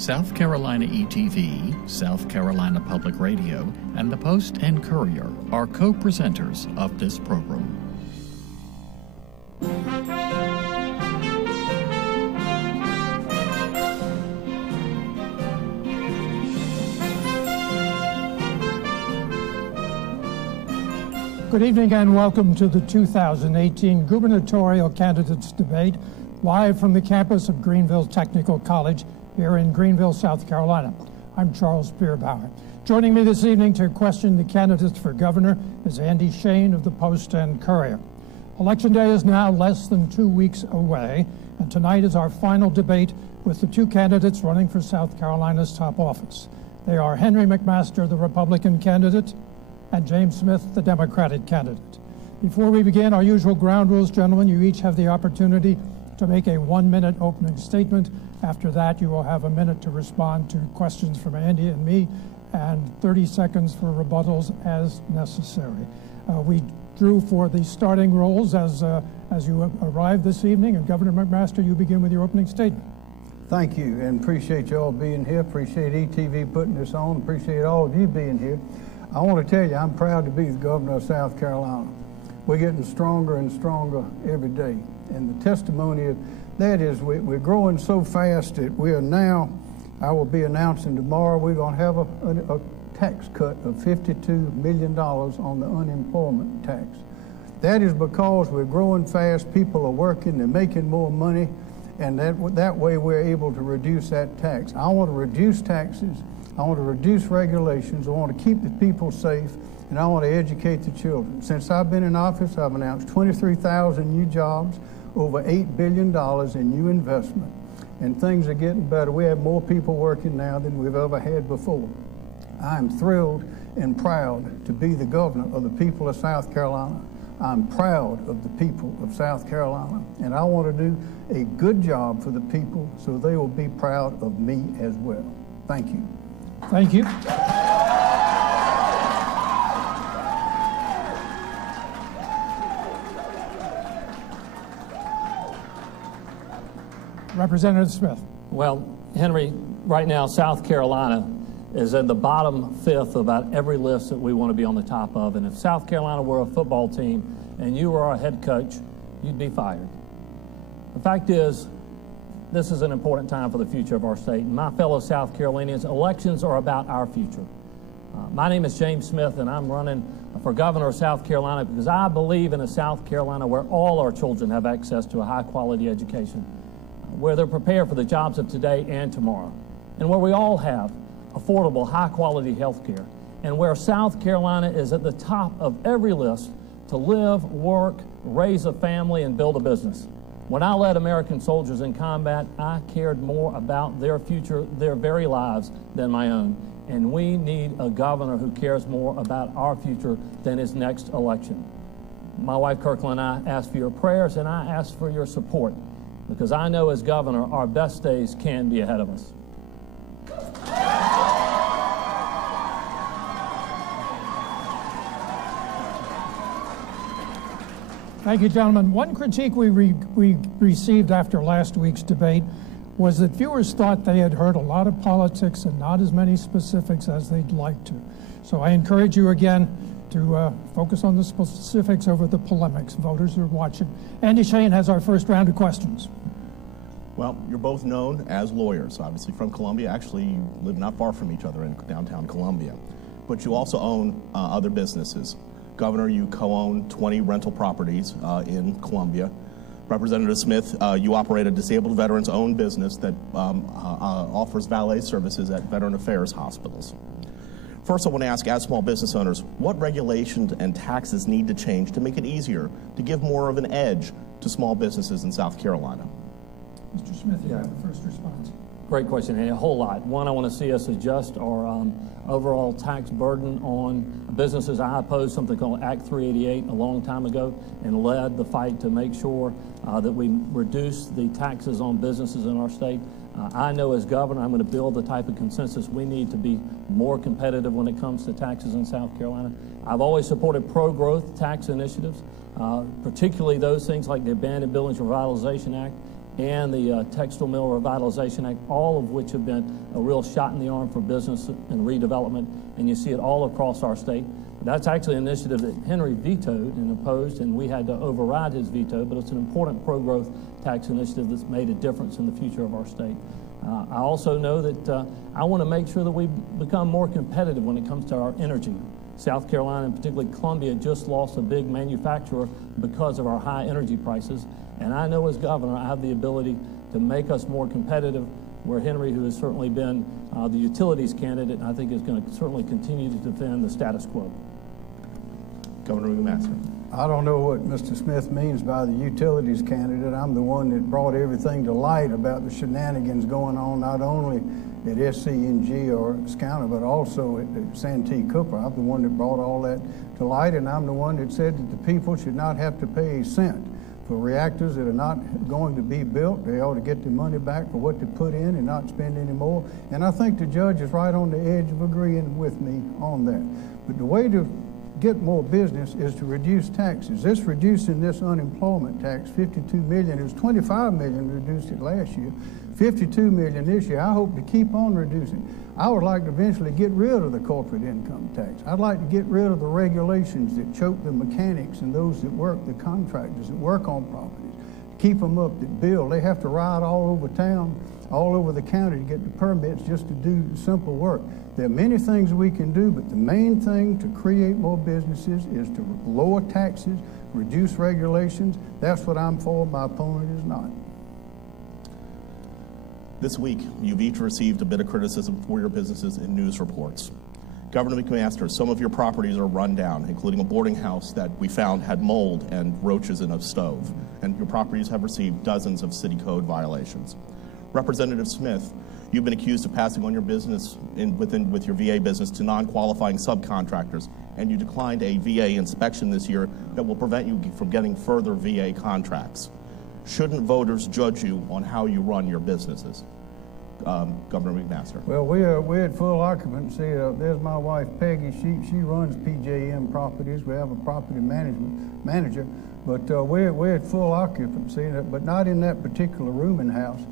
South Carolina ETV, South Carolina Public Radio, and the Post and Courier are co-presenters of this program. Good evening and welcome to the 2018 Gubernatorial Candidates Debate, live from the campus of Greenville Technical College here in Greenville, South Carolina. I'm Charles Pierbauer. Joining me this evening to question the candidates for governor is Andy Shane of the Post and Courier. Election day is now less than 2 weeks away, and tonight is our final debate with the two candidates running for South Carolina's top office. They are Henry McMaster, the Republican candidate, and James Smith, the Democratic candidate. Before we begin, our usual ground rules, gentlemen. You each have the opportunity to make a 1-minute opening statement. After that, you will have a minute to respond to questions from Andy and me, and 30 seconds for rebuttals as necessary. We drew for the starting roles as you arrived this evening, and Governor McMaster, you begin with your opening statement. Thank you, and appreciate you all being here. Appreciate ETV putting this on. Appreciate all of you being here. I want to tell you, I'm proud to be the governor of South Carolina. We're getting stronger and stronger every day. And the testimony of that is we're growing so fast that we are now, I will be announcing tomorrow, we're going to have a tax cut of $52 million on the unemployment tax. That is because we're growing fast, people are working, they're making more money, and that way we're able to reduce that tax. I want to reduce taxes. I want to reduce regulations, I want to keep the people safe, and I want to educate the children. Since I've been in office, I've announced 23,000 new jobs, over $8 billion in new investment, and things are getting better. We have more people working now than we've ever had before. I'm thrilled and proud to be the governor of the people of South Carolina. I'm proud of the people of South Carolina, and I want to do a good job for the people so they will be proud of me as well. Thank you. Thank you. Representative Smith. Well, Henry, right now South Carolina is in the bottom fifth of about every list that we want to be on the top of. And if South Carolina were a football team and you were our head coach, you'd be fired. The fact is, this is an important time for the future of our state. And my fellow South Carolinians, elections are about our future. My name is James Smith, and I'm running for governor of South Carolina because I believe in a South Carolina where all our children have access to a high-quality education, where they're prepared for the jobs of today and tomorrow, and where we all have affordable, high-quality health care, and where South Carolina is at the top of every list to live, work, raise a family, and build a business. When I led American soldiers in combat, I cared more about their future, their very lives, than my own. And we need a governor who cares more about our future than his next election. My wife, Kirkland, and I ask for your prayers, and I ask for your support, because I know as governor, our best days can be ahead of us. Thank you, gentlemen. One critique we received after last week's debate was that viewers thought they had heard a lot of politics and not as many specifics as they'd like to. So I encourage you again to focus on the specifics over the polemics. Voters are watching. Andy Shane has our first round of questions. Well, you're both known as lawyers, obviously from Columbia. Actually, you live not far from each other in downtown Columbia. But you also own other businesses. Governor, you co-own 20 rental properties in Columbia. Representative Smith, you operate a disabled veterans-owned business that offers valet services at Veteran Affairs hospitals. First, I want to ask, as small business owners, what regulations and taxes need to change to make it easier to give more of an edge to small businesses in South Carolina? Mr. Smith, you have the first response. Great question, and a whole lot. One, I want to see us adjust our overall tax burden on businesses. I opposed something called Act 388 a long time ago and led the fight to make sure that we reduce the taxes on businesses in our state. I know as governor, I'm going to build the type of consensus we need to be more competitive when it comes to taxes in South Carolina. I've always supported pro-growth tax initiatives, particularly those things like the Abandoned Buildings Revitalization Act and the Textile Mill Revitalization Act, all of which have been a real shot in the arm for business and redevelopment, and you see it all across our state. That's actually an initiative that Henry vetoed and opposed, and we had to override his veto, but it's an important pro-growth tax initiative that's made a difference in the future of our state. I also know that I want to make sure that we become more competitive when it comes to our energy. South Carolina, and particularly Columbia, just lost a big manufacturer because of our high energy prices. And I know as governor, I have the ability to make us more competitive, where Henry, who has certainly been the utilities candidate, I think is going to certainly continue to defend the status quo. Governor McMaster. I don't know what Mr. Smith means by the utilities candidate. I'm the one that brought everything to light about the shenanigans going on, not only at SCNG or SCETV, but also at Santee Cooper. I'm the one that brought all that to light, and I'm the one that said that the people should not have to pay a cent for reactors that are not going to be built. They ought to get their money back for what they put in and not spend any more. And I think the judge is right on the edge of agreeing with me on that. But the way to get more business is to reduce taxes. This reducing this unemployment tax, $52 million, it was $25 million reduced it last year, $52 million this year. I hope to keep on reducing. I would like to eventually get rid of the corporate income tax. I'd like to get rid of the regulations that choke the mechanics and those that work, the contractors that work on properties, keep them up, that build. They have to ride all over town, all over the county to get the permits just to do simple work. There are many things we can do, but the main thing to create more businesses is to lower taxes, reduce regulations. That's what I'm for. My opponent is not. This week, you've each received a bit of criticism for your businesses in news reports. Governor McMaster, some of your properties are run down, including a boarding house that we found had mold and roaches in a stove, and your properties have received dozens of city code violations. Representative Smith, you've been accused of passing on your business with your VA business to non-qualifying subcontractors, and you declined a VA inspection this year that will prevent you from getting further VA contracts. Shouldn't voters judge you on how you run your businesses? Governor McMaster. Well, we're at full occupancy. There's my wife Peggy. She runs PJM Properties. We have a property manager, but we're at full occupancy, but not in that particular rooming house.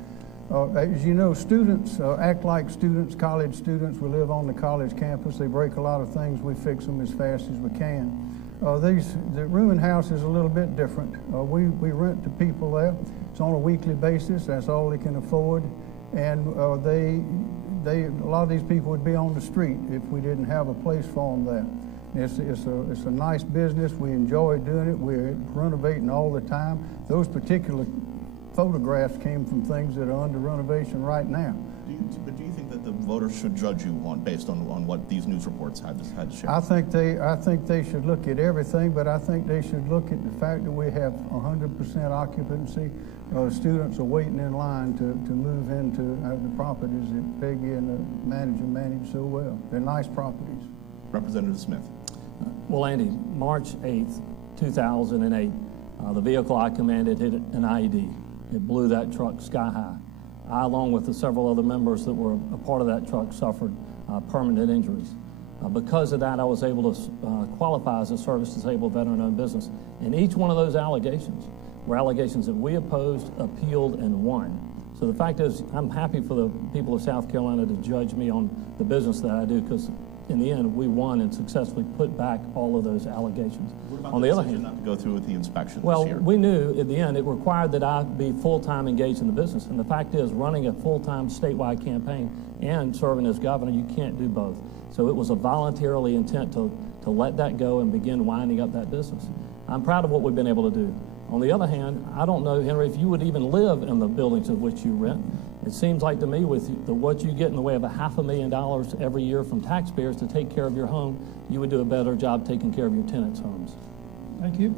As you know, students act like students, college students. We live on the college campus. They break a lot of things. We fix them as fast as we can. The rooming house is a little bit different. We rent to people there. It's on a weekly basis. That's all they can afford. And a lot of these people would be on the street if we didn't have a place for them there. It's a nice business. We enjoy doing it. We're renovating all the time. Those particular photographs came from things that are under renovation right now. But do you think that the voters should judge you based on what these news reports had to share? I think they should look at everything, but I think they should look at the fact that we have 100% occupancy. Students are waiting in line to move into the properties that Peggy and the manager manage so well. They're nice properties. Representative Smith. Well, Andy, March 8th, 2008, the vehicle I commanded hit an IED. It blew that truck sky high. I, along with the several other members that were a part of that truck, suffered permanent injuries. Because of that, I was able to qualify as a service-disabled veteran-owned business. And each one of those allegations were allegations that we opposed, appealed, and won. So the fact is, I'm happy for the people of South Carolina to judge me on the business that I do, because in the end, we won and successfully put back all of those allegations. What about on the other hand, not to go through with the inspection well, this year? we knew at the end it required that I be full-time engaged in the business. And the fact is, running a full-time statewide campaign and serving as governor, you can't do both. So it was a voluntarily intent to let that go and begin winding up that business. I'm proud of what we've been able to do. On the other hand, I don't know, Henry, if you would even live in the buildings of which you rent. It seems like to me with what you get in the way of $500,000 every year from taxpayers to take care of your home, you would do a better job taking care of your tenants' homes. Thank you.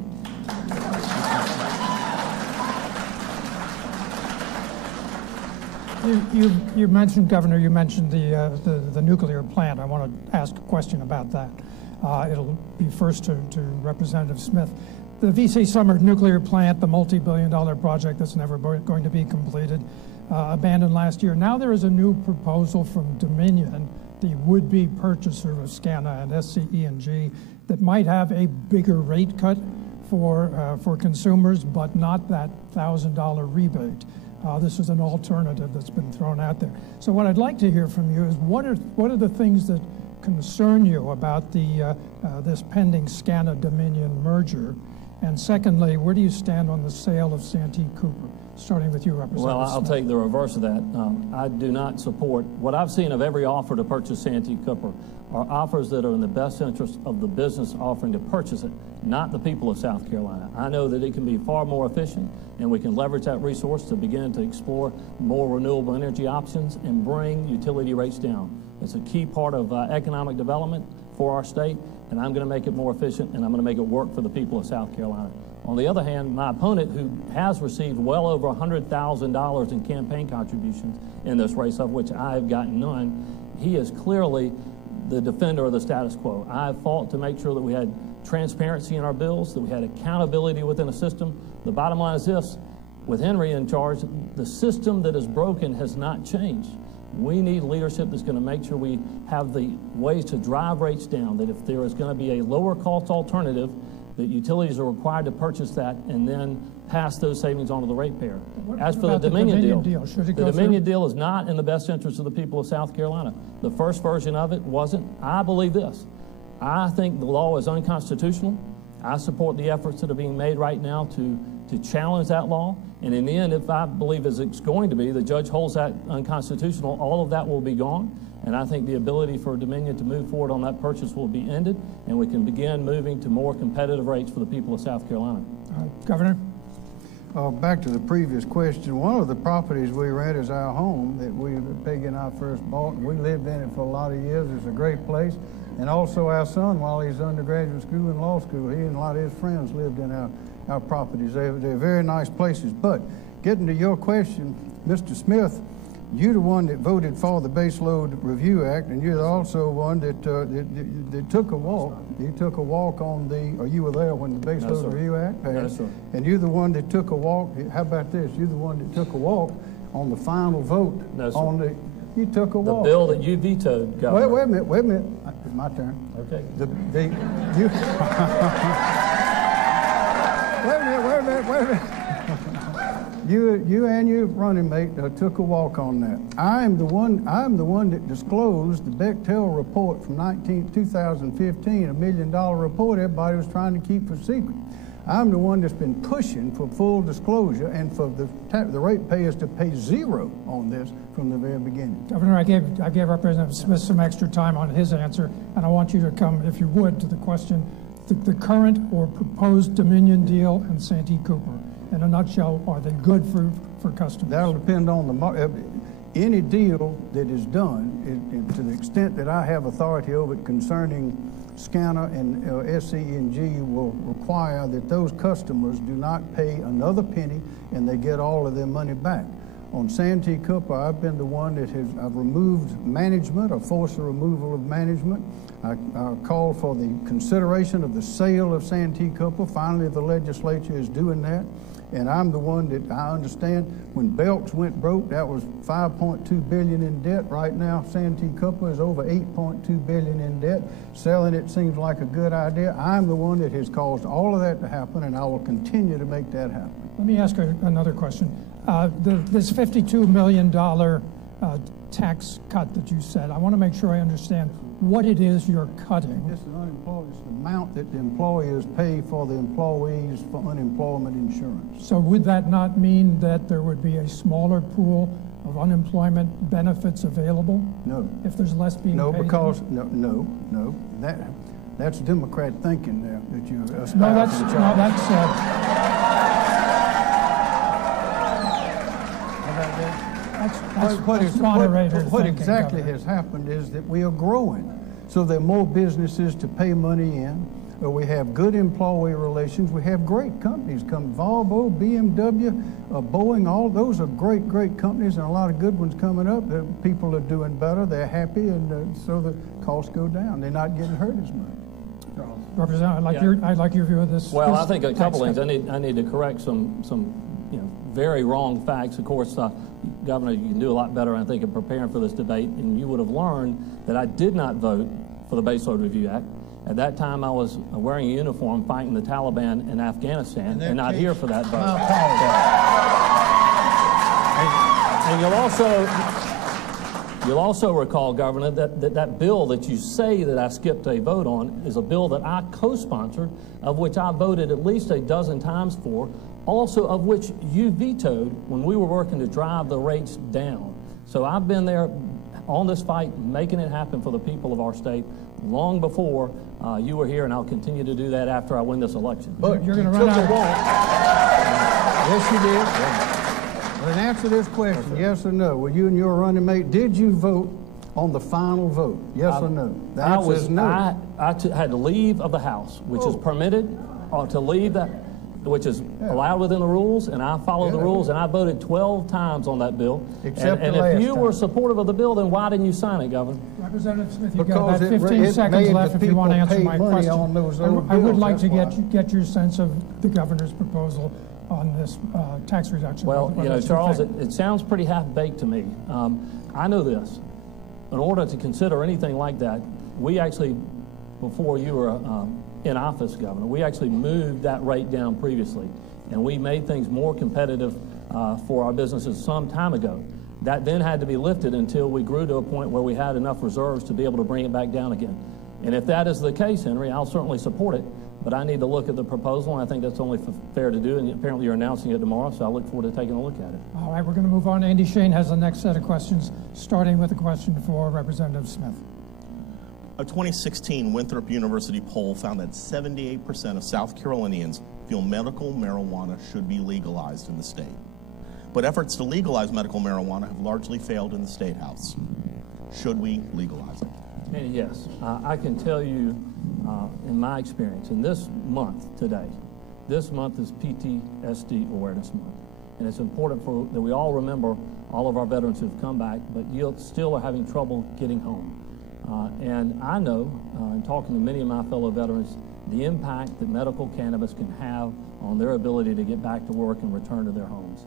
You mentioned, Governor, you mentioned the nuclear plant. I want to ask a question about that. It'll be first to Representative Smith. The VC Summer nuclear plant, the multi-billion-dollar project that's never going to be completed, abandoned last year. Now there is a new proposal from Dominion, the would-be purchaser of SCANA and SCENG, that might have a bigger rate cut for consumers, but not that $1,000 rebate. This is an alternative that's been thrown out there. So what I'd like to hear from you is what are the things that concern you about the this pending SCETV-Dominion merger? And secondly, where do you stand on the sale of Santee Cooper? Starting with you, Representative Well, I'll Smith. take the reverse of that. I do not support what I've seen of every offer to purchase Santee Cooper are offers that are in the best interest of the business offering to purchase it, not the people of South Carolina. I know that it can be far more efficient, and we can leverage that resource to begin to explore more renewable energy options and bring utility rates down. It's a key part of economic development for our state, and I'm going to make it more efficient, and I'm going to make it work for the people of South Carolina. On the other hand, my opponent, who has received well over $100,000 in campaign contributions in this race, of which I have gotten none, he is clearly the defender of the status quo. I have fought to make sure that we had transparency in our bills, that we had accountability within a system. The bottom line is this: with Henry in charge, the system that is broken has not changed. We need leadership that's going to make sure we have the ways to drive rates down, that if there is going to be a lower cost alternative, that utilities are required to purchase that and then pass those savings on to the ratepayer. As for the Dominion deal, the Dominion deal is not in the best interest of the people of South Carolina. The first version of it wasn't. I believe this. I think the law is unconstitutional. I support the efforts that are being made right now to challenge that law. And in the end, if I believe as it's going to be, the judge holds that unconstitutional, all of that will be gone. And I think the ability for Dominion to move forward on that purchase will be ended, and we can begin moving to more competitive rates for the people of South Carolina. Governor? Back to the previous question, one of the properties we rent is our home that Peggy and I first bought. We lived in it for a lot of years. It's a great place. And also our son, while he's undergraduate school and law school, he and a lot of his friends lived in our properties. They're very nice places. But getting to your question, Mr. Smith, you're the one that voted for the Baseload Review Act, and you're also one that took a walk. You took a walk on or you were there when the Baseload Review Act passed. Yes, sir. And you're the one that took a walk. How about this? You're the one that took a walk on the final vote. No, sir. You took a walk. The bill that you vetoed, Governor. Wait a minute. It's my turn. Okay. Wait a minute. You and your running mate took a walk on that. I'm the one that disclosed the Bechtel report from 2015, $1 million report everybody was trying to keep a secret. I'm the one that's been pushing for full disclosure and for the ratepayers to pay zero on this from the very beginning. Governor, I gave Representative Smith some extra time on his answer, and I want you to come, if you would, to the question, the current or proposed Dominion deal and Santee Cooper. In a nutshell, are they good for customers? That'll depend on any deal that is done, to the extent that I have authority over it concerning SCANA and SCETV will require that those customers do not pay another penny and they get all of their money back. On Santee Cooper, I've been the one that I've removed management, or forced the removal of management. I called for the consideration of the sale of Santee Cooper. Finally, the legislature is doing that. And I'm the one that I understand when Belks went broke, that was $5.2 billion in debt. Right now, Santee Cooper is over $8.2 billion in debt. Selling it seems like a good idea. I'm the one that has caused all of that to happen, and I will continue to make that happen. Let me ask another question. This $52 million tax cut that you said, I want to make sure I understand what it is you're cutting. This is unemployed. It's the amount that the employers pay for the employees for unemployment insurance. So would that not mean that there would be a smaller pool of unemployment benefits available? No. If there's less being paid? No. That's Democrat thinking there that you espouse. What exactly has happened is that we are growing. So there are more businesses to pay money in. We have good employee relations. We have great companies come. Volvo, BMW, Boeing, all those are great companies, and a lot of good ones coming up. People are doing better. They're happy, and so the costs go down. They're not getting hurt as much. Representative, I'd like your view of this. Well, I think a couple things. I need to correct some very wrong facts. Of course, Governor, you can do a lot better, I think, in preparing for this debate, and you would have learned that I did not vote for the Baseload Review Act. At that time, I was wearing a uniform fighting the Taliban in Afghanistan and not here for that vote. And you'll also recall, Governor, that bill that you say that I skipped a vote on is a bill that I co-sponsored, of which I voted at least a dozen times for, also of which you vetoed when we were working to drive the rates down. So I've been there on this fight, making it happen for the people of our state long before you were here, and I'll continue to do that after I win this election. But you're going to run out of Yes, you did. Yeah. Well, answer this question, yes or no. Were you and your running mate, did you vote on the final vote? Yes or no? The answer is no. I had to leave of the House, which is permitted to leave that, which is allowed within the rules, and I followed the rules, and I voted 12 times on that bill. Except and if you were supportive of the bill, then why didn't you sign it, Governor? Representative Smith, you've got about 15 seconds left if you want to answer my question. I would like to get your sense of the governor's proposal on this tax reduction. Well, you know, Charles, it sounds pretty half-baked to me. I know this. In order to consider anything like that, we actually, before you were in office, Governor, we actually moved that rate down previously, and we made things more competitive for our businesses some time ago. That then had to be lifted until we grew to a point where we had enough reserves to be able to bring it back down again. And if that is the case, Henry, I'll certainly support it, but I need to look at the proposal, and I think that's only fair to do, and apparently you're announcing it tomorrow, so I look forward to taking a look at it. All right, we're going to move on. Andy Shane has the next set of questions, starting with a question for Representative Smith. A 2016 Winthrop University poll found that 78% of South Carolinians feel medical marijuana should be legalized in the state. But efforts to legalize medical marijuana have largely failed in the State House. Should we legalize it? And yes, I can tell you in my experience, in this month today, this month is PTSD Awareness Month. And it's important that we all remember all of our veterans who've come back, but you still are having trouble getting home. And I know, in talking to many of my fellow veterans, the impact that medical cannabis can have on their ability to get back to work and return to their homes.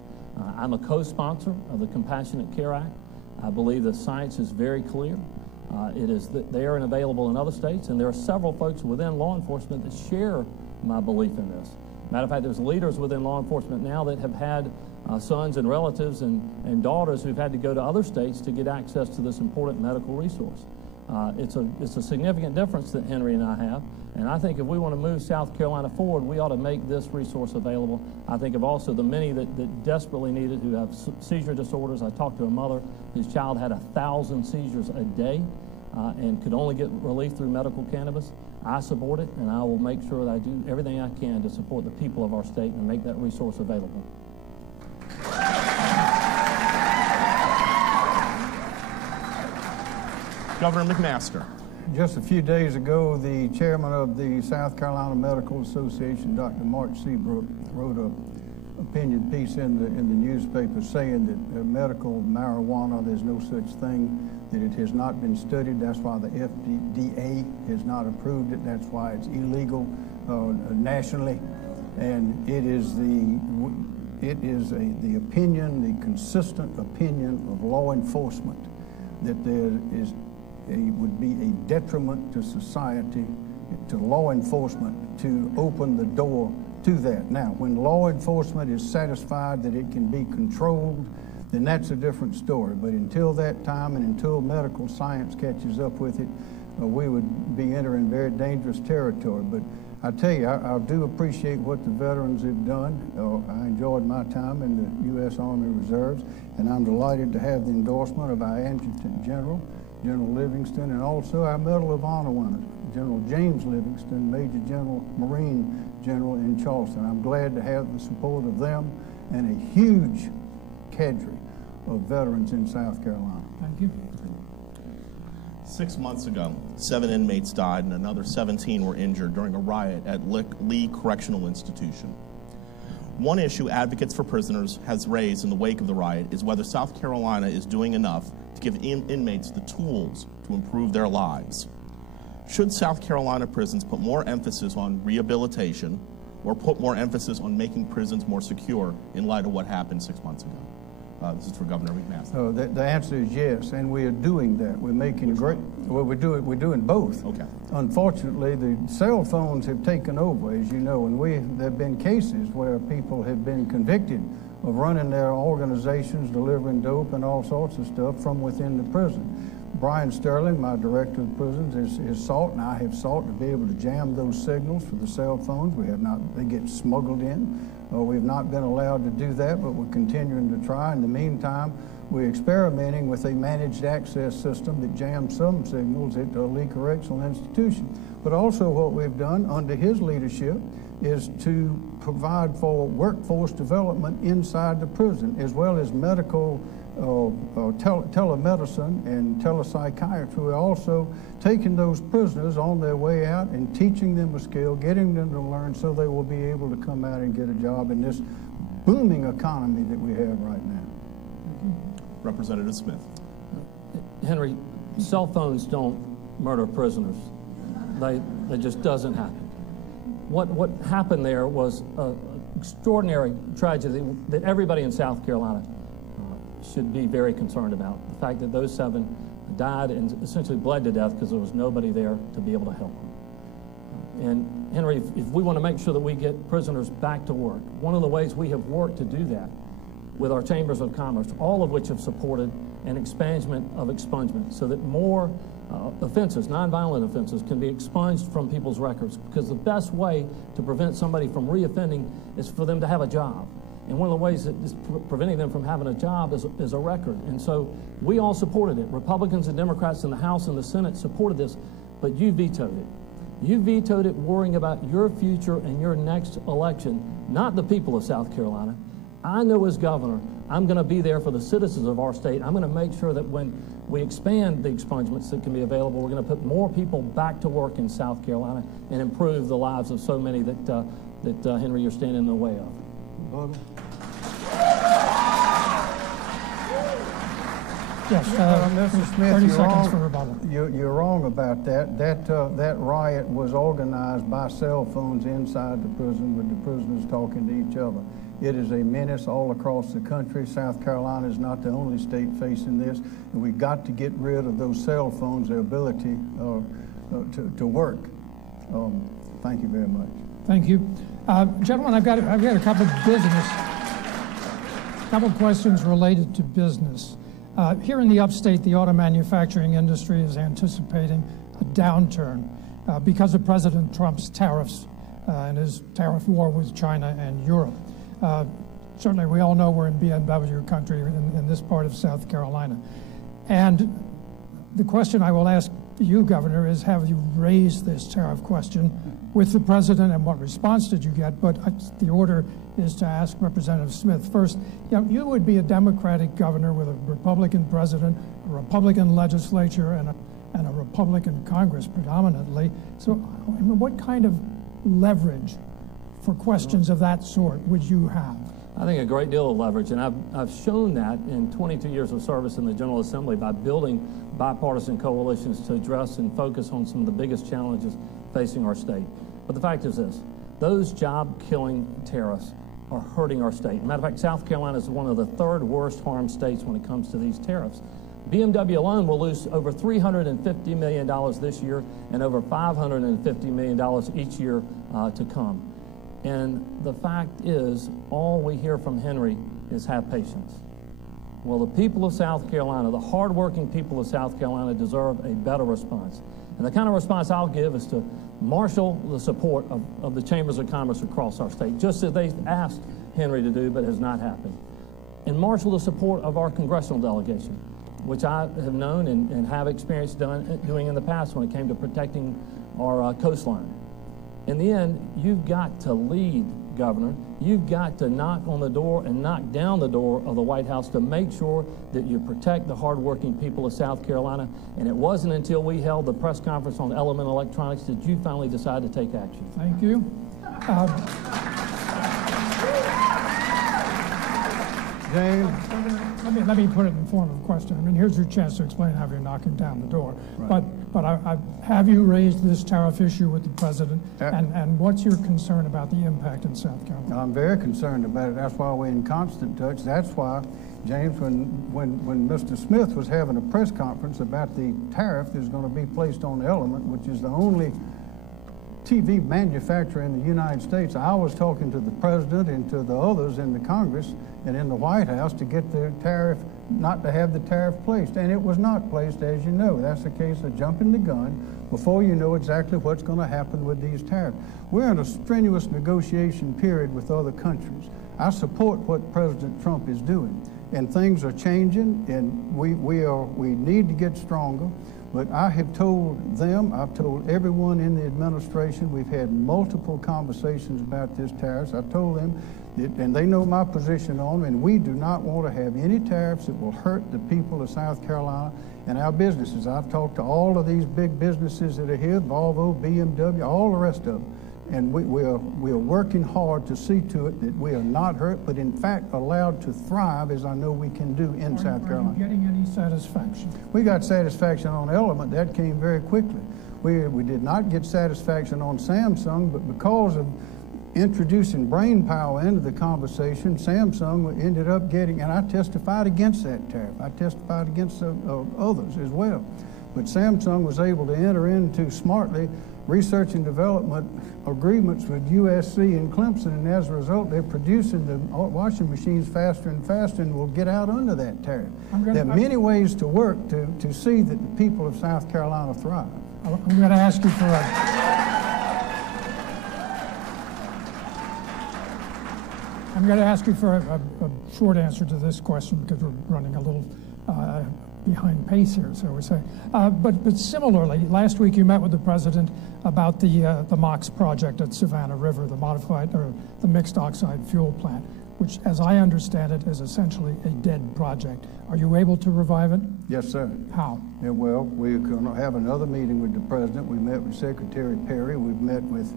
I'm a co-sponsor of the Compassionate Care Act. I believe the science is very clear. It is there and available in other states, and there are several folks within law enforcement that share my belief in this. Matter of fact, there's leaders within law enforcement now that have had sons and relatives and daughters who've had to go to other states to get access to this important medical resource. It's a significant difference that Henry and I have, and I think if we want to move South Carolina forward, we ought to make this resource available. I think of also the many that desperately need it, who have seizure disorders. I talked to a mother whose child had 1,000 seizures a day and could only get relief through medical cannabis. I support it, and I will make sure that I do everything I can to support the people of our state and make that resource available. Governor McMaster. Just a few days ago, the chairman of the South Carolina Medical Association, Dr. Mark Seabrook, wrote an opinion piece in the newspaper saying that medical marijuana, there's no such thing, that it has not been studied. That's why the FDA has not approved it. That's why it's illegal nationally. And it is the opinion, the consistent opinion of law enforcement that it would be a detriment to society, to law enforcement, to open the door to that. Now, when law enforcement is satisfied that it can be controlled, then that's a different story. But until that time and until medical science catches up with it, we would be entering very dangerous territory. But I tell you, I do appreciate what the veterans have done. I enjoyed my time in the U.S. Army Reserves, and I'm delighted to have the endorsement of our Adjutant General, General Livingston, and also our Medal of Honor winner, General James Livingston, Major General, Marine General in Charleston. I'm glad to have the support of them and a huge cadre of veterans in South Carolina. Thank you. 6 months ago, 7 inmates died and another 17 were injured during a riot at Lee Correctional Institution. One issue advocates for prisoners has raised in the wake of the riot is whether South Carolina is doing enough to give inmates the tools to improve their lives. Should South Carolina prisons put more emphasis on rehabilitation or put more emphasis on making prisons more secure in light of what happened 6 months ago? This is for Governor McMaster. The answer is yes, and we are doing that. We're making great. Well, we're doing both. Okay. Unfortunately, the cell phones have taken over, as you know, and there have been cases where people have been convicted of running their organizations, delivering dope and all sorts of stuff from within the prison. Brian Sterling, my director of prisons, has sought, and I have sought, to be able to jam those signals for the cell phones. We have not, they get smuggled in. We've not been allowed to do that, but we're continuing to try. In the meantime, we're experimenting with a managed access system that jams some signals at Lee Correctional Institution. But also what we've done under his leadership is to provide for workforce development inside the prison, as well as medical telemedicine and telepsychiatry. We're also taking those prisoners on their way out and teaching them a skill, getting them to learn so they will be able to come out and get a job in this booming economy that we have right now. Representative Smith. Henry, cell phones don't murder prisoners. They just doesn't happen. What happened there was an extraordinary tragedy that everybody in South Carolina should be very concerned about. The fact that those 7 died and essentially bled to death because there was nobody there to be able to help them. And Henry, if we want to make sure that we get prisoners back to work, one of the ways we have worked to do that with our chambers of commerce, all of which have supported an expungement of expungement so that more offenses, nonviolent offenses, can be expunged from people's records, because the best way to prevent somebody from reoffending is for them to have a job. And one of the ways that is preventing them from having a job is a record. And so we all supported it. Republicans and Democrats in the House and the Senate supported this, but you vetoed it. You vetoed it worrying about your future and your next election, not the people of South Carolina. I know as governor, I'm going to be there for the citizens of our state. I'm going to make sure that when we expand the expungements that can be available, we're going to put more people back to work in South Carolina and improve the lives of so many that Henry, you're standing in the way of. Bubba? Yes, Mr. Smith, 30 seconds for rebuttal. You're wrong about that. That riot was organized by cell phones inside the prison with the prisoners talking to each other. It is a menace all across the country. South Carolina is not the only state facing this, and we've got to get rid of those cell phones, their ability to work. Thank you very much. Thank you. Gentlemen, I've got a couple of questions related to business. Here in the upstate, the auto manufacturing industry is anticipating a downturn because of President Trump's tariffs and his tariff war with China and Europe. Certainly, we all know we're in BMW country in this part of South Carolina. And the question I will ask you, Governor, is have you raised this tariff question with the president, and what response did you get? But the order is to ask Representative Smith first. You would be a Democratic governor with a Republican president, a Republican legislature, and a Republican Congress predominantly. So what kind of leverage for questions of that sort would you have? I think a great deal of leverage, and I've shown that in 22 years of service in the General Assembly by building bipartisan coalitions to address and focus on some of the biggest challenges facing our state. But the fact is this, those job-killing tariffs are hurting our state. Matter of fact, South Carolina is one of the 3rd worst harmed states when it comes to these tariffs. BMW alone will lose over $350 million this year and over $550 million each year to come. And the fact is, all we hear from Henry is have patience. Well, the people of South Carolina, the hardworking people of South Carolina, deserve a better response. And the kind of response I'll give is to marshal the support of the chambers of commerce across our state, just as they've asked Henry to do, but has not happened. And marshal the support of our congressional delegation, which I have known and have experience doing in the past when it came to protecting our coastline. In the end, you've got to lead, Governor. You've got to knock on the door and knock down the door of the White House to make sure that you protect the hardworking people of South Carolina. And it wasn't until we held the press conference on Element Electronics that you finally decided to take action. Thank you. James? Let me put it in the form of a question. I mean, here's your chance to explain how you're knocking down the door. Right. But have you raised this tariff issue with the president? And what's your concern about the impact in South Carolina? I'm very concerned about it. That's why we're in constant touch. That's why, James, when Mr. Smith was having a press conference about the tariff that's going to be placed on Element, which is the only TV manufacturer in the United States. I was talking to the president and to the others in the Congress and in the White House to get the tariff, not to have the tariff placed. And it was not placed, as you know. That's a case of jumping the gun before you know exactly what's going to happen with these tariffs. We're in a strenuous negotiation period with other countries. I support what President Trump is doing. And things are changing, and we need to get stronger. But I have told them, I've told everyone in the administration, we've had multiple conversations about this tariffs. I told them, and they know my position on them, and we do not want to have any tariffs that will hurt the people of South Carolina and our businesses. I've talked to all of these big businesses that are here, Volvo, BMW, all the rest of them. And we are working hard to see to it that we are not hurt, but in fact allowed to thrive, as I know we can do in South Carolina. Are you getting any satisfaction? We got satisfaction on Element. That came very quickly. We did not get satisfaction on Samsung, but because of introducing brain power into the conversation, Samsung ended up getting, and I testified against that tariff. I testified against others as well. But Samsung was able to enter into smartly research and development agreements with USC and Clemson, and as a result, they're producing the washing machines faster and faster and will get out under that tariff. There are many ways to work to see that the people of South Carolina thrive. I'm going to ask you for a short answer to this question because we're running a little behind pace here, so we're saying. But similarly, last week you met with the president about the MOX project at Savannah River, the mixed oxide fuel plant, which, as I understand it, is essentially a dead project. Are you able to revive it? Yes, sir. How? Yeah, well, we're going to have another meeting with the president. We met with Secretary Perry. We've met with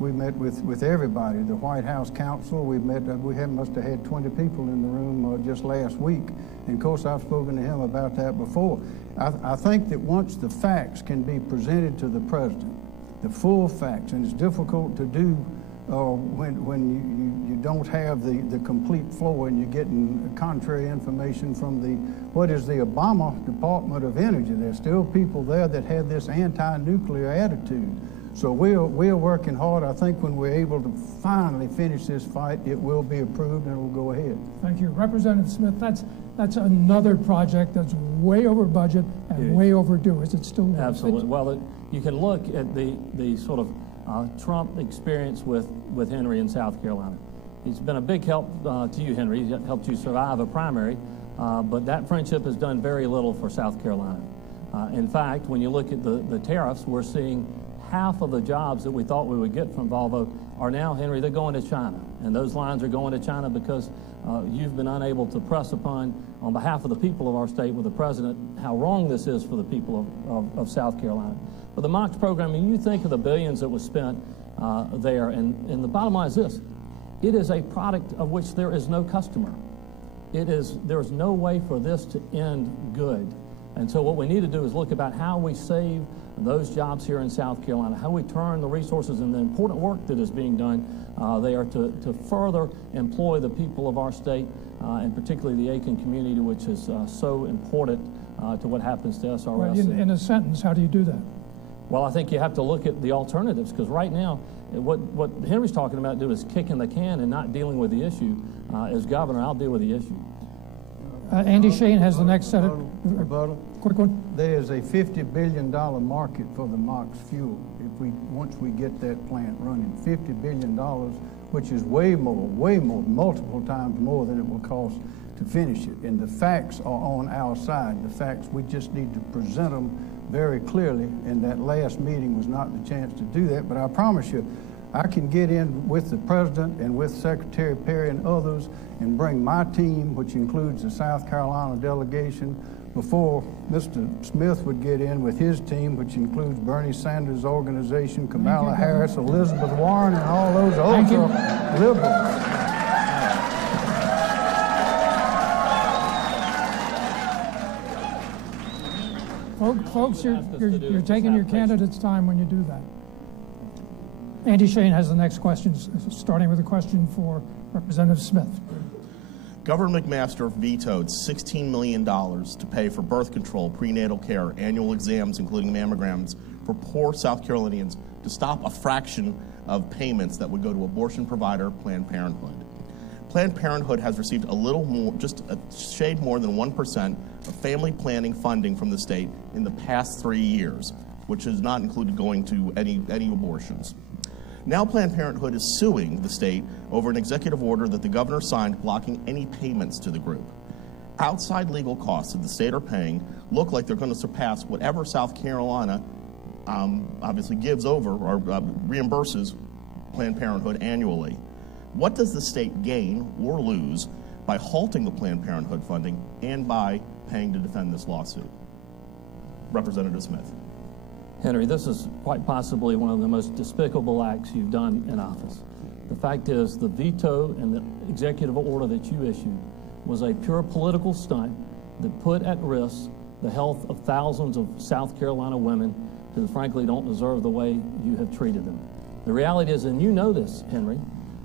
we met with everybody, the White House counsel. We must have had 20 people in the room just last week. And of course, I've spoken to him about that before. I think that once the facts can be presented to the president, the full facts, and it's difficult to do when you don't have the complete flow and you're getting contrary information from what is the Obama Department of Energy. There's still people there that have this anti-nuclear attitude. So we're working hard. I think when we're able to finally finish this fight, it will be approved and it will go ahead. Thank you. Representative Smith, that's another project that's way over budget and way overdue. Is it still? Absolutely. Well, you can look at the sort of Trump experience with Henry in South Carolina. He's been a big help to you, Henry. He's helped you survive a primary, but that friendship has done very little for South Carolina. In fact, when you look at the tariffs, we're seeing half of the jobs that we thought we would get from Volvo are now, Henry, they're going to China. And those lines are going to China because you've been unable to press upon behalf of the people of our state with the president how wrong this is for the people of South Carolina. But the MOX program, I mean, you think of the billions that was spent there, and the bottom line is this: it is a product of which there is no customer. There is no way for this to end good. And so what we need to do is look about how we save those jobs here in South Carolina, how we turn the resources and the important work that is being done there to further employ the people of our state, and particularly the Aiken community, which is so important to what happens to SRS. Well, in a sentence, how do you do that? Well, I think you have to look at the alternatives, because right now, what Henry's talking about doing is kicking the can and not dealing with the issue. As governor, I'll deal with the issue. Andy Shane has the next set of... Quick one. There is a $50 billion market for the MOX fuel once we get that plant running. $50 billion, which is way more, multiple times more than it will cost to finish it. And the facts are on our side. The facts, we just need to present them very clearly, and that last meeting was not the chance to do that. But I promise you, I can get in with the president and with Secretary Perry and others and bring my team, which includes the South Carolina delegation, before Mr. Smith would get in with his team, which includes Bernie Sanders' organization, Kamala Harris, Elizabeth Warren, and all those ultra liberals. Folks, you're taking your candidate's time when you do that. Andy Shane has the next question, starting with a question for Representative Smith. Governor McMaster vetoed $16 million to pay for birth control, prenatal care, annual exams, including mammograms, for poor South Carolinians to stop a fraction of payments that would go to abortion provider Planned Parenthood. Planned Parenthood has received a little more, just a shade more than 1% of family planning funding from the state in the past 3 years, which has not included going to any abortions. Now Planned Parenthood is suing the state over an executive order that the governor signed blocking any payments to the group. Outside legal costs that the state are paying look like they're going to surpass whatever South Carolina obviously gives over or reimburses Planned Parenthood annually. What does the state gain or lose by halting the Planned Parenthood funding and by paying to defend this lawsuit? Representative Smith. Henry, this is quite possibly one of the most despicable acts you've done in office. The fact is, the veto and the executive order that you issued was a pure political stunt that put at risk the health of thousands of South Carolina women who frankly don't deserve the way you have treated them. The reality is, and you know this, Henry,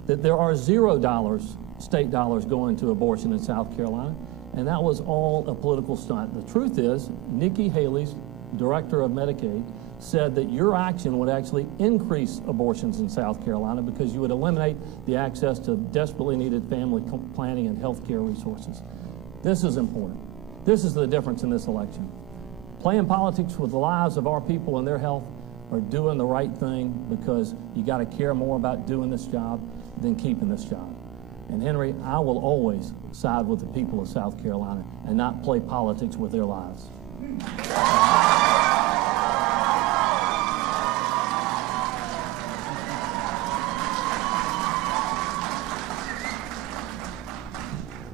that there are $0 state dollars going to abortion in South Carolina, and that was all a political stunt. The truth is, Nikki Haley's director of Medicaid said that your action would actually increase abortions in South Carolina because you would eliminate the access to desperately needed family planning and health care resources. This is important. This is the difference in this election. Playing politics with the lives of our people and their health or doing the right thing because you got to care more about doing this job than keeping this job. And Henry, I will always side with the people of South Carolina and not play politics with their lives.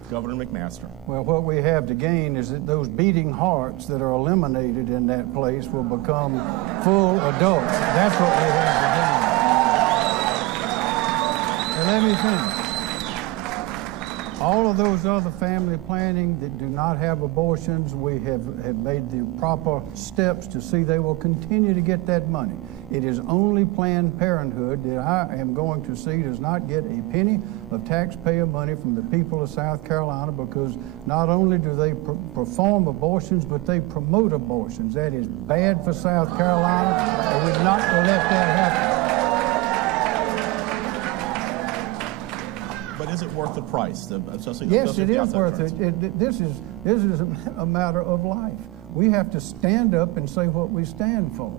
Governor McMaster. Well, what we have to gain is that those beating hearts that are eliminated in that place will become full adults. That's what we have to gain. And let me finish. All of those other family planning that do not have abortions, we have made the proper steps to see they will continue to get that money. It is only Planned Parenthood that I am going to see does not get a penny of taxpayer money from the people of South Carolina, because not only do they perform abortions, but they promote abortions. That is bad for South Carolina, and we're not going to let that happen. But is it worth the price? Yes, it is worth it. This is a matter of life. We have to stand up and say what we stand for.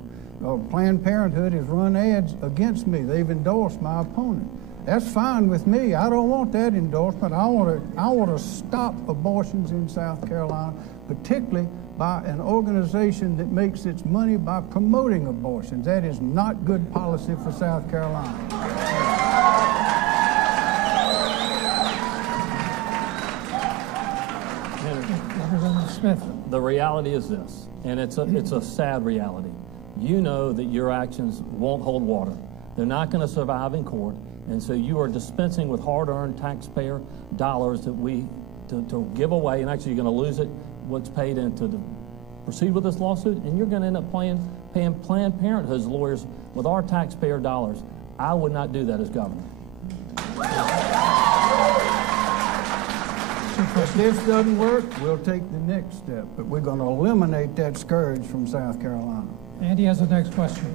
Planned Parenthood has run ads against me. They've endorsed my opponent. That's fine with me. I don't want that endorsement. I want to stop abortions in South Carolina, particularly by an organization that makes its money by promoting abortions. That is not good policy for South Carolina. Representative Smith. The reality is this, and it's a sad reality. You know that your actions won't hold water. They're not going to survive in court, and so you are dispensing with hard-earned taxpayer dollars that to give away, and actually you're going to lose it, what's paid into to proceed with this lawsuit, and you're going to end up paying Planned Parenthood's lawyers with our taxpayer dollars. I would not do that as governor. If this doesn't work, we'll take the next step, but we're going to eliminate that scourge from South Carolina. Andy has the next question.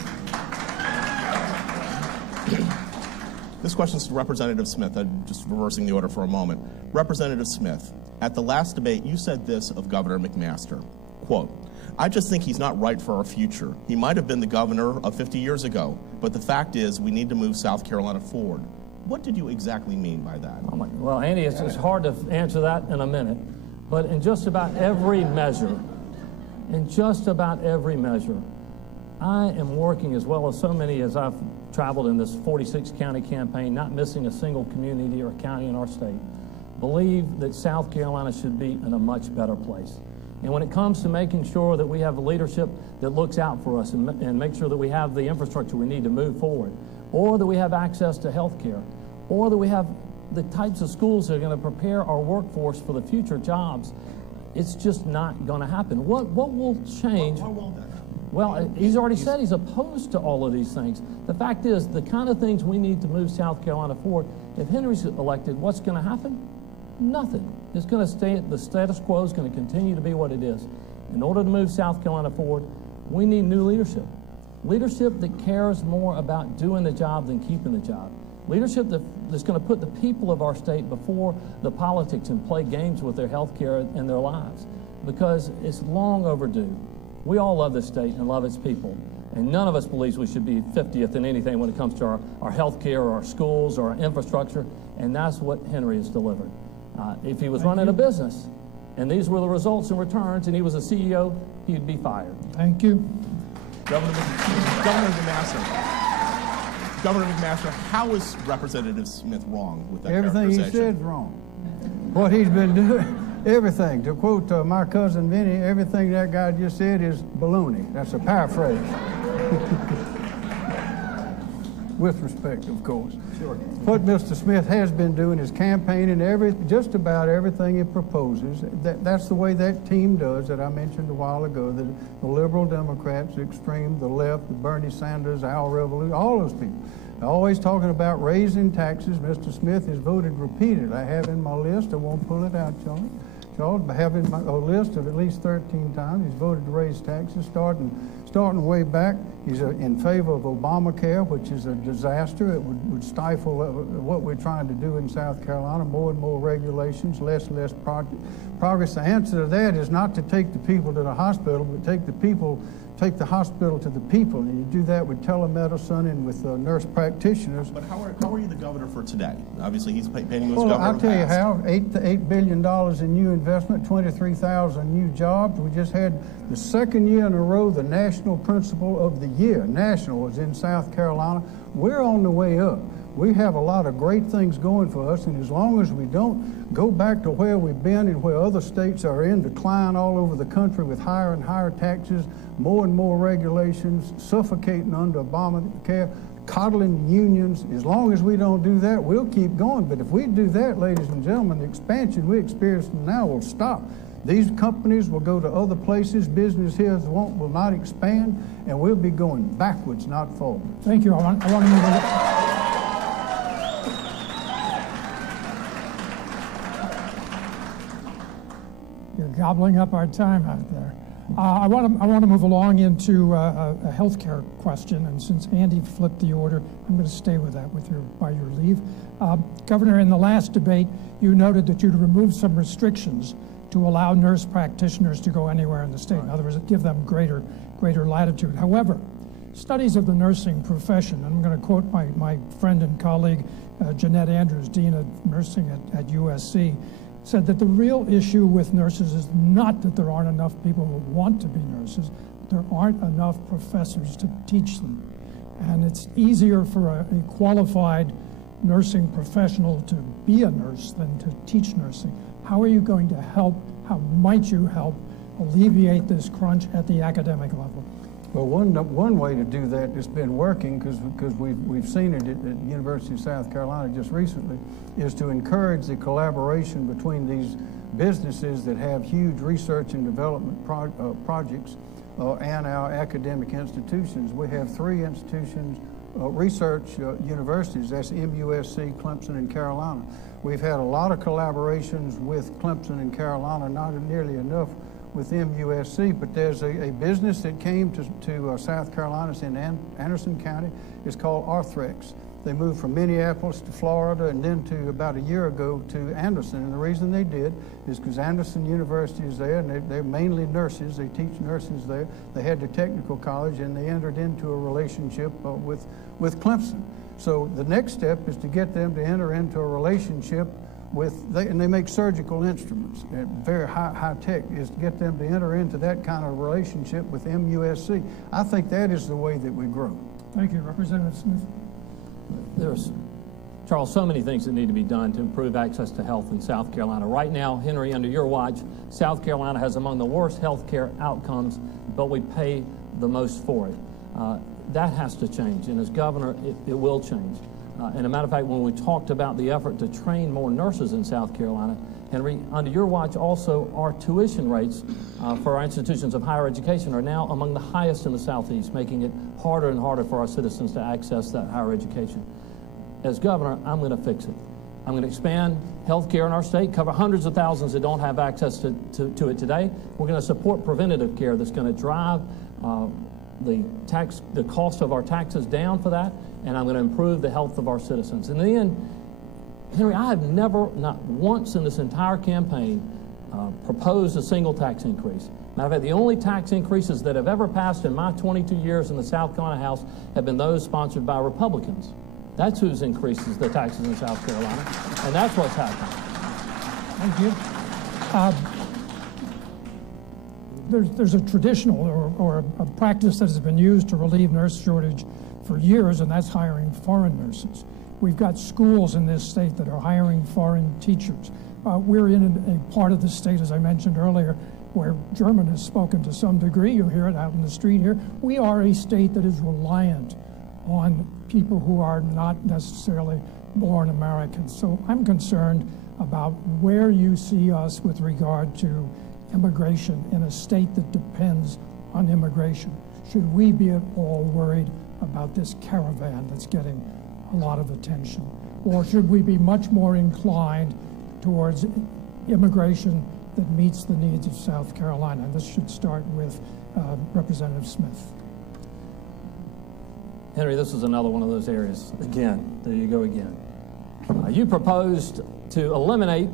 This question is to Representative Smith. I'm just reversing the order for a moment. Representative Smith, at the last debate, you said this of Governor McMaster, quote, "I just think he's not right for our future. He might have been the governor of 50 years ago, but the fact is we need to move South Carolina forward." What did you exactly mean by that? Well, Andy, it's hard to answer that in a minute, but in just about every measure, I am working as well as so many as I've traveled in this 46-county campaign, not missing a single community or county in our state, believe that South Carolina should be in a much better place. And when it comes to making sure that we have a leadership that looks out for us and make sure that we have the infrastructure we need to move forward, or that we have access to health care, or that we have the types of schools that are going to prepare our workforce for the future jobs, it's just not going to happen. What will change? How will that happen? Well, he's already said he's opposed to all of these things. The fact is, the kind of things we need to move South Carolina forward, if Henry's elected, what's going to happen? Nothing. It's going to stay, the status quo is going to continue to be what it is. In order to move South Carolina forward, we need new leadership. Leadership that cares more about doing the job than keeping the job. Leadership that's going to put the people of our state before the politics and play games with their health care and their lives, because it's long overdue. We all love this state and love its people, and none of us believes we should be 50th in anything when it comes to our health care or our schools or our infrastructure, and that's what Henry has delivered. If he was running a business and these were the results and returns and he was a CEO, he'd be fired. Thank you. Governor McMaster, how is Representative Smith wrong with that Everything he said is wrong. What he's been doing, everything. To quote my cousin Vinny, everything that guy just said is baloney. That's a paraphrase. With respect, of course. Sure. What Mr. Smith has been doing is campaigning just about everything he proposes. That's the way that team does that I mentioned a while ago, the liberal Democrats, the extreme, the left, the Bernie Sanders, Al Revolution, all those people. They're always talking about raising taxes. Mr. Smith has voted repeatedly. I have in my list, I won't pull it out, Charlie. I have in a list of at least 13 times. He's voted to raise taxes, starting way back. He's in favor of Obamacare, which is a disaster. It would stifle what we're trying to do in South Carolina, more and more regulations, less progress. The answer to that is not to take the people to the hospital, but take the hospital to the people. And you do that with telemedicine and with nurse practitioners. But how are you the governor for today? Obviously, he's painting his governor. Well, I'll tell you how. $8 billion in new investment, 23,000 new jobs. We just had the second year in a row the national principal of the year. National was in South Carolina. We're on the way up. We have a lot of great things going for us, and as long as we don't go back to where we've been and where other states are in decline all over the country with higher and higher taxes, more and more regulations, suffocating under Obamacare, coddling unions, as long as we don't do that, we'll keep going. But if we do that, ladies and gentlemen, the expansion we experience now will stop. These companies will go to other places, business here will not expand, and we'll be going backwards, not forward. Thank you. I want to move on. You're gobbling up our time out there. I want to move along into a health care question, and since Andy flipped the order, I'm going to stay with that by your leave. Governor, in the last debate, you noted that you'd remove some restrictions to allow nurse practitioners to go anywhere in the state. In other words, give them greater latitude. However, studies of the nursing profession, and I'm going to quote my friend and colleague, Jeanette Andrews, Dean of Nursing at USC, said that the real issue with nurses is not that there aren't enough people who want to be nurses, but there aren't enough professors to teach them. And it's easier for a qualified nursing professional to be a nurse than to teach nursing. How are you going to help, how might you help alleviate this crunch at the academic level? Well, one way to do that that's been working, because we've seen it at the University of South Carolina just recently, is to encourage the collaboration between these businesses that have huge research and development projects and our academic institutions. We have 3 institutions, research universities, that's MUSC, Clemson, and Carolina. We've had a lot of collaborations with Clemson and Carolina, not nearly enough with MUSC, but there's a business that came to South Carolina. It's in Anderson County. It's called Arthrex. They moved from Minneapolis to Florida and then to about a year ago to Anderson. And the reason they did is because Anderson University is there, and they're mainly nurses. They teach nurses there. They had the technical college, and they entered into a relationship with Clemson. So the next step is to get them to enter into a relationship and they make surgical instruments, very high tech, is to get them to enter into that kind of relationship with MUSC. I think that is the way that we grow. Thank you. Representative Smith. There's, Charles, so many things that need to be done to improve access to health in South Carolina. Right now, Henry, under your watch, South Carolina has among the worst health care outcomes, but we pay the most for it. That has to change, and as governor, it will change. And a matter of fact, when we talked about the effort to train more nurses in South Carolina, Henry, under your watch also, our tuition rates for our institutions of higher education are now among the highest in the Southeast, making it harder and harder for our citizens to access that higher education. As governor, I'm going to fix it. I'm going to expand health care in our state, cover hundreds of thousands that don't have access to it today. We're going to support preventative care that's going to drive the cost of our taxes down for that, and I'm going to improve the health of our citizens. In the end, Henry, I have never, not once in this entire campaign, proposed a single tax increase. Matter of fact, the only tax increases that have ever passed in my 22 years in the South Carolina House have been those sponsored by Republicans. That's who increases the taxes in South Carolina, and that's what's happening. Thank you. There's a traditional or a practice that has been used to relieve nurse shortage for years, and that's hiring foreign nurses. We've got schools in this state that are hiring foreign teachers. We're in a part of the state, as I mentioned earlier, where German is spoken to some degree. You'll hear it out in the street here. We are a state that is reliant on people who are not necessarily born Americans. So I'm concerned about where you see us with regard to immigration in a state that depends on immigration. Should we be at all worried about this caravan that's getting a lot of attention? Or should we be much more inclined towards immigration that meets the needs of South Carolina? And this should start with Representative Smith. Henry, this is another one of those areas. Again, there you go again. You proposed to eliminate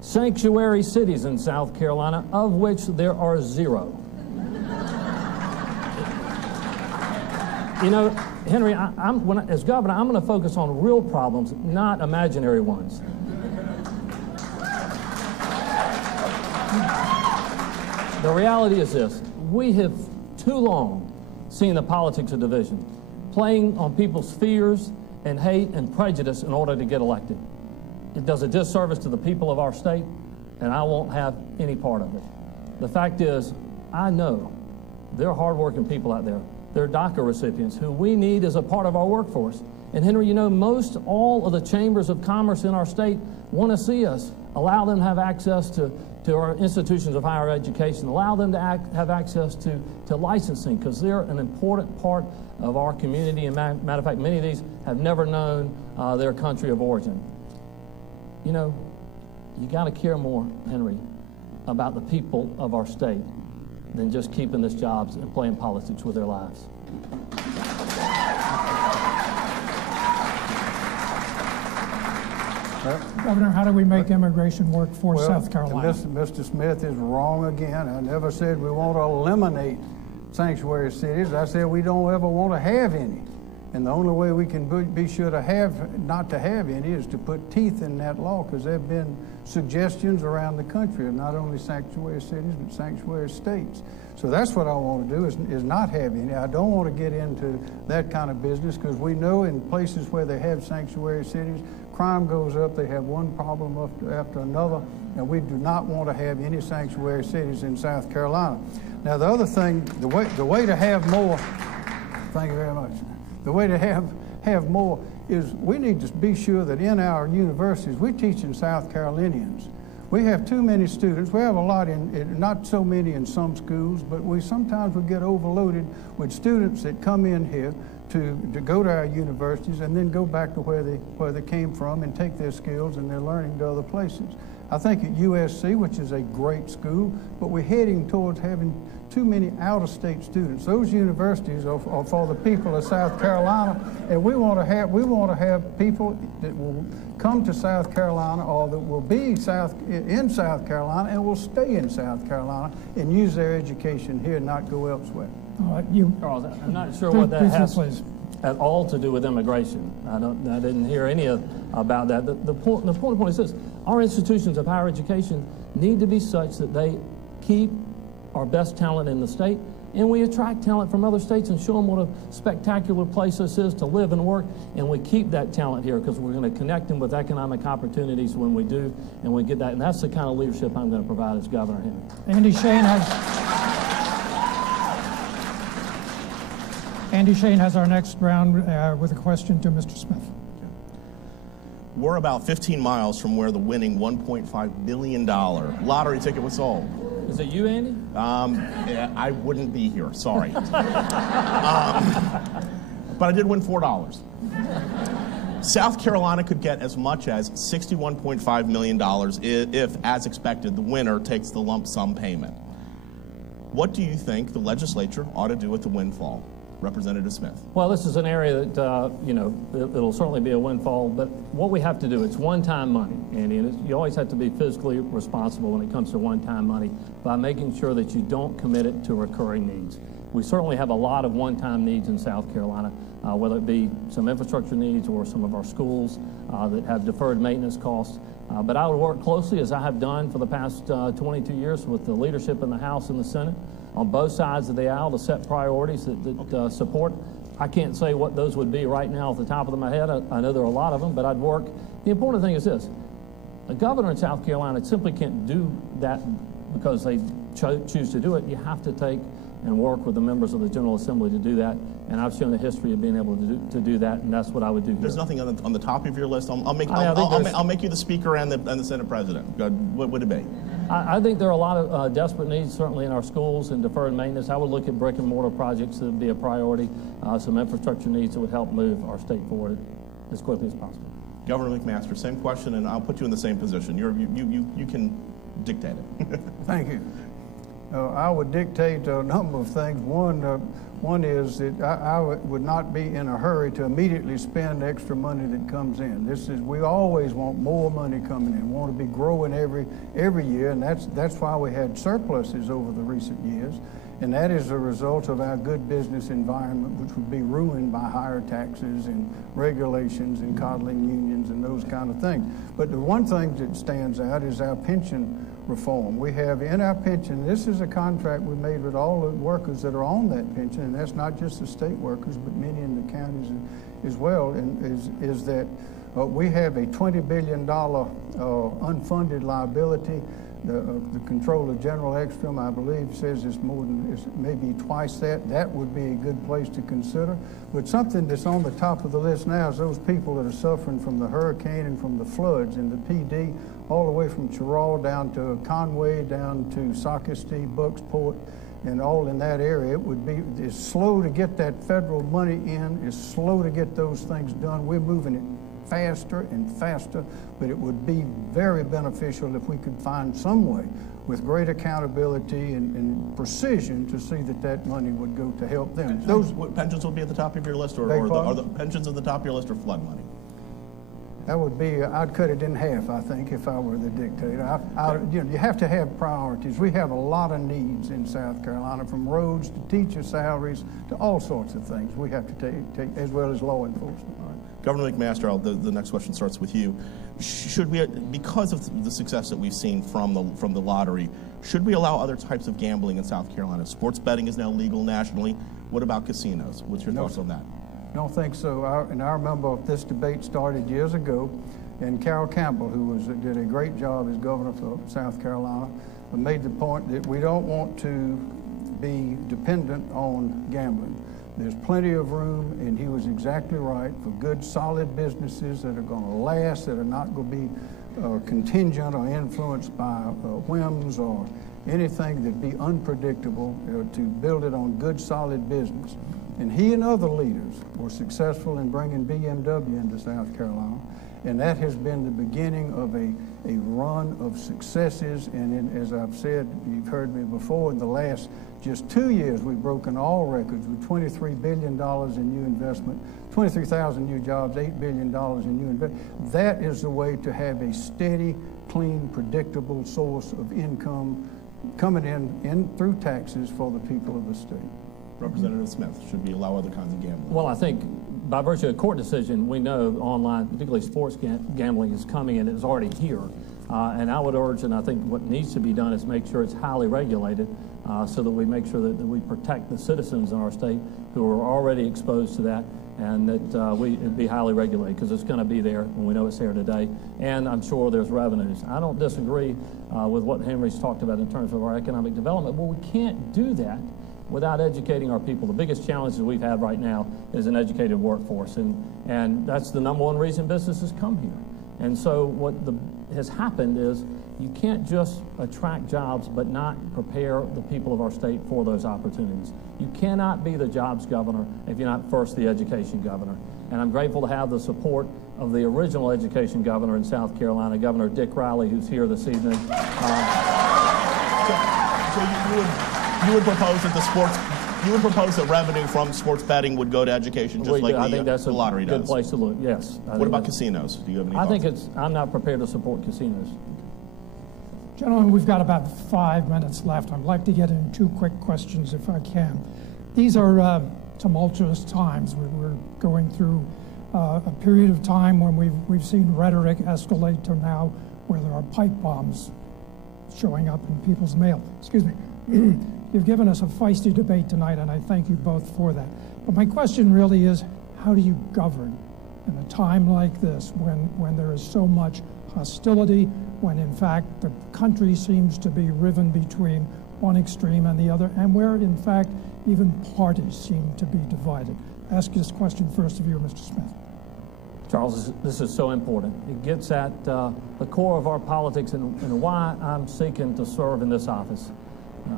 sanctuary cities in South Carolina, of which there are 0. You know, Henry, as governor, I'm going to focus on real problems, not imaginary ones. The reality is this: we have too long seen the politics of division, playing on people's fears and hate and prejudice in order to get elected. It does a disservice to the people of our state, and I won't have any part of it. The fact is, I know there are hardworking people out there. There are DACA recipients who we need as a part of our workforce. And Henry, you know, most all of the chambers of commerce in our state want to see us allow them to have access to our institutions of higher education, allow them to have access to licensing, because they're an important part of our community. And matter of fact, many of these have never known their country of origin. You know, you got to care more, Henry, about the people of our state than just keeping these jobs and playing politics with their lives. Governor, how do we make immigration work for South Carolina? Mr. Smith is wrong again. I never said we want to eliminate sanctuary cities. I said we don't ever want to have any. And the only way we can be sure to not to have any is to put teeth in that law, because there have been suggestions around the country of not only sanctuary cities, but sanctuary states. So that's what I want to do, is not have any. I don't want to get into that kind of business, because we know in places where they have sanctuary cities, crime goes up. They have one problem after another, and we do not want to have any sanctuary cities in South Carolina. Now, the other thing, the way to have more, thank you very much. The way to have more is we need to be sure that in our universities, we're teaching South Carolinians. We have too many students. We have a lot not so many in some schools, but sometimes we get overloaded with students that come in here to go to our universities and then go back to where they came from and take their skills and their learning to other places. I think at USC, which is a great school, but we're heading towards having too many out-of-state students. Those universities are for the people of South Carolina, and we want to have people that will come to South Carolina, or that will be in South Carolina and will stay in South Carolina and use their education here and not go elsewhere. Charles, I'm not sure what that has at all to do with immigration. I didn't hear any about that. The point is this: our institutions of higher education need to be such that they keep our best talent in the state, and we attract talent from other states and show them what a spectacular place this is to live and work, and we keep that talent here because we're going to connect them with economic opportunities when we do, and we get that, and that's the kind of leadership I'm going to provide as governor here. Andy Shane has our next round with a question to Mr. Smith. We're about 15 miles from where the winning $1.5 billion lottery ticket was sold. Is it you, Andy? I wouldn't be here, sorry. But I did win $4. South Carolina could get as much as $61.5 million if, as expected, the winner takes the lump sum payment. What do you think the legislature ought to do with the windfall? Representative Smith. Well, this is an area that, it'll certainly be a windfall, but what we have to do, it's one-time money, Andy, and you always have to be fiscally responsible when it comes to one-time money by making sure that you don't commit it to recurring needs. We certainly have a lot of one-time needs in South Carolina, whether it be some infrastructure needs or some of our schools that have deferred maintenance costs. But I would work closely, as I have done for the past 22 years, with the leadership in the House and the Senate on both sides of the aisle to set priorities that support. I can't say what those would be right now off the top of my head. I know there are a lot of them, but I'd work. The important thing is this. A governor in South Carolina simply can't do that because they choose to do it. You have to take and work with the members of the General Assembly to do that, and I've shown a history of being able to do that, and that's what I would do. There's nothing on the top of your list. I'll make you the Speaker and the Senate President. What would it be? I think there are a lot of desperate needs, certainly in our schools and deferred maintenance. I would look at brick and mortar projects that would be a priority, some infrastructure needs that would help move our state forward as quickly as possible. Governor McMaster, same question, and I'll put you in the same position. You can dictate it. Thank you. I would dictate a number of things. One is that I would not be in a hurry to immediately spend extra money that comes in. We always want more money coming in. We want to be growing every year, and that's why we had surpluses over the recent years. And that is a result of our good business environment, which would be ruined by higher taxes and regulations and coddling unions and those kind of things. But the one thing that stands out is our pension reform. We have in our pension, this is a contract we made with all the workers that are on that pension, and that's not just the state workers, but many in the counties as well, and is that we have a $20 billion unfunded liability. The Comptroller General Ekstrom, I believe, says it's maybe twice that. That would be a good place to consider. But something that's on the top of the list now is those people that are suffering from the hurricane and from the floods in the PD, all the way from Chirral down to Conway, down to Socastee, Bucksport, and all in that area. It's slow to get that federal money in. It's slow to get those things done. We're moving it faster and faster, but it would be very beneficial if we could find some way with great accountability and precision to see that money would go to help them. Pensions will be at the top of your list, or are the pensions at the top of your list, or flood money? That would be, I'd cut it in half, I think, if I were the dictator. You have to have priorities. We have a lot of needs in South Carolina, from roads to teacher salaries to all sorts of things we have to take as well as law enforcement. Governor McMaster, the next question starts with you. Should we, because of the success that we've seen from the lottery, should we allow other types of gambling in South Carolina? Sports betting is now legal nationally. What about casinos? What's your thoughts on that? I don't think so. I remember this debate started years ago, and Carol Campbell, who did a great job as governor for South Carolina, made the point that we don't want to be dependent on gambling. There's plenty of room, and he was exactly right, for good, solid businesses that are going to last, that are not going to be contingent or influenced by whims or anything that'd be unpredictable, to build it on good, solid business. And he and other leaders were successful in bringing BMW into South Carolina, and that has been the beginning of a run of successes. And as I've said, you've heard me before, in the last just 2 years, we've broken all records with $23 billion in new investment, 23,000 new jobs, $8 billion in new investment. That is the way to have a steady, clean, predictable source of income coming in through taxes for the people of the state. Representative Smith, should we allow other kinds of gambling? Well, I think by virtue of court decision, we know online, particularly sports gambling, is coming and is already here. And I would urge, and I think what needs to be done is make sure it's highly regulated so that we make sure that we protect the citizens in our state who are already exposed to that, and that it'd be highly regulated, because it's going to be there, and we know it's there today. And I'm sure there's revenues. I don't disagree with what Henry's talked about in terms of our economic development, but we can't do that without educating our people. The biggest challenge that we've had right now is an educated workforce, and that's the number one reason businesses come here. And so what the has happened is you can't just attract jobs but not prepare the people of our state for those opportunities. You cannot be the jobs governor if you're not first the education governor. And I'm grateful to have the support of the original education governor in South Carolina, Governor Dick Riley, who's here this evening. So you would propose that you would propose that revenue from sports betting would go to education, just like I think that's the lottery does. Good place to look. Yes. What about casinos? Do you have any thoughts? I'm not prepared to support casinos. Gentlemen, we've got about 5 minutes left. I'd like to get in 2 quick questions if I can. These are tumultuous times. We're going through a period of time when we've seen rhetoric escalate to now where there are pipe bombs showing up in people's mail. Excuse me. You've given us a feisty debate tonight, and I thank you both for that. But my question really is, how do you govern in a time like this when there is so much hostility, when in fact the country seems to be riven between one extreme and the other, and where in fact even parties seem to be divided? Ask this question first of you, Mr. Smith. Charles, this is so important. It gets at the core of our politics and why I'm seeking to serve in this office.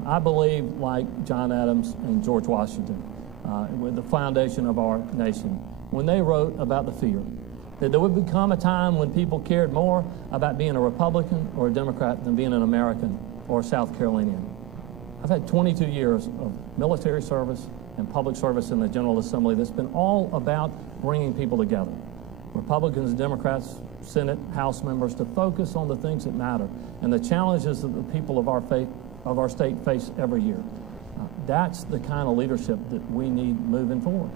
I believe, like John Adams and George Washington, with the foundation of our nation, when they wrote about the fear, that there would become a time when people cared more about being a Republican or a Democrat than being an American or a South Carolinian. I've had 22 years of military service and public service in the General Assembly that's been all about bringing people together. Republicans, Democrats, Senate, House members, to focus on the things that matter and the challenges that the people of our state face every year. That's the kind of leadership that we need moving forward.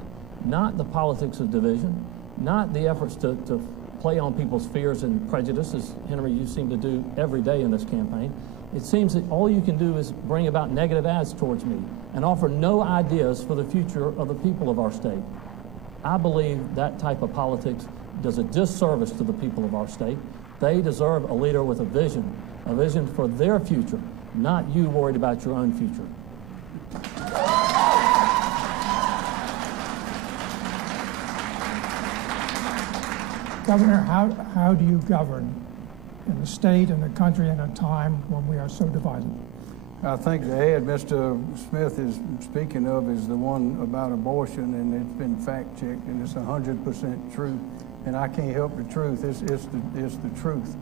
Not the politics of division, not the efforts to play on people's fears and prejudices, Henry, you seem to do every day in this campaign. It seems that all you can do is bring about negative ads towards me and offer no ideas for the future of the people of our state. I believe that type of politics does a disservice to the people of our state. They deserve a leader with a vision for their future, not you worried about your own future. Governor, how do you govern in the state and the country in a time when we are so divided? I think the ad Mr. Smith is speaking of is the one about abortion, and it's been fact-checked, and it's 100% true. And I can't help the truth. It's the truth.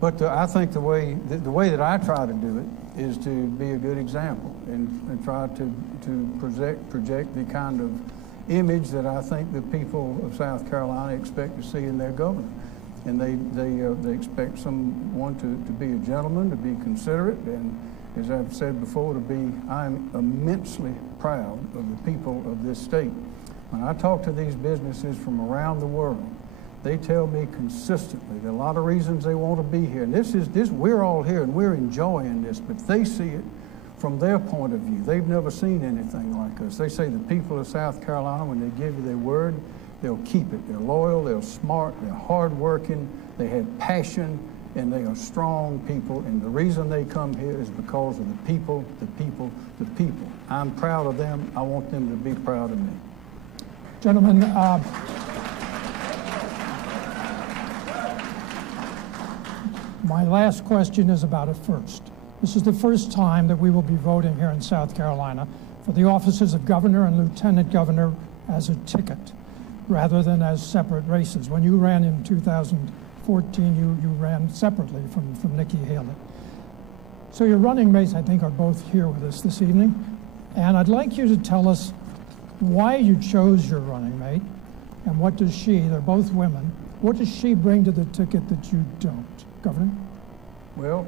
But I think the way that I try to do it is to be a good example and try to project the kind of image that I think the people of South Carolina expect to see in their governor. And they expect someone to be a gentleman, to be considerate, and as I've said before, I'm immensely proud of the people of this state. When I talk to these businesses from around the world, they tell me consistently there are a lot of reasons they want to be here. And we're all here and we're enjoying this, but they see it from their point of view. They've never seen anything like us. They say the people of South Carolina, when they give you their word, they'll keep it. They're loyal, they're smart, they're hardworking, they have passion, and they are strong people. And the reason they come here is because of the people, the people, the people. I'm proud of them. I want them to be proud of me. Gentlemen, my last question is about a first. This is the first time that we will be voting here in South Carolina for the offices of governor and lieutenant governor as a ticket, rather than as separate races. When you ran in 2014, you ran separately from Nikki Haley. So your running mates, I think, are both here with us this evening. And I'd like you to tell us why you chose your running mate, and what does she, they're both women, what does she bring to the ticket that you don't? Governor? Well,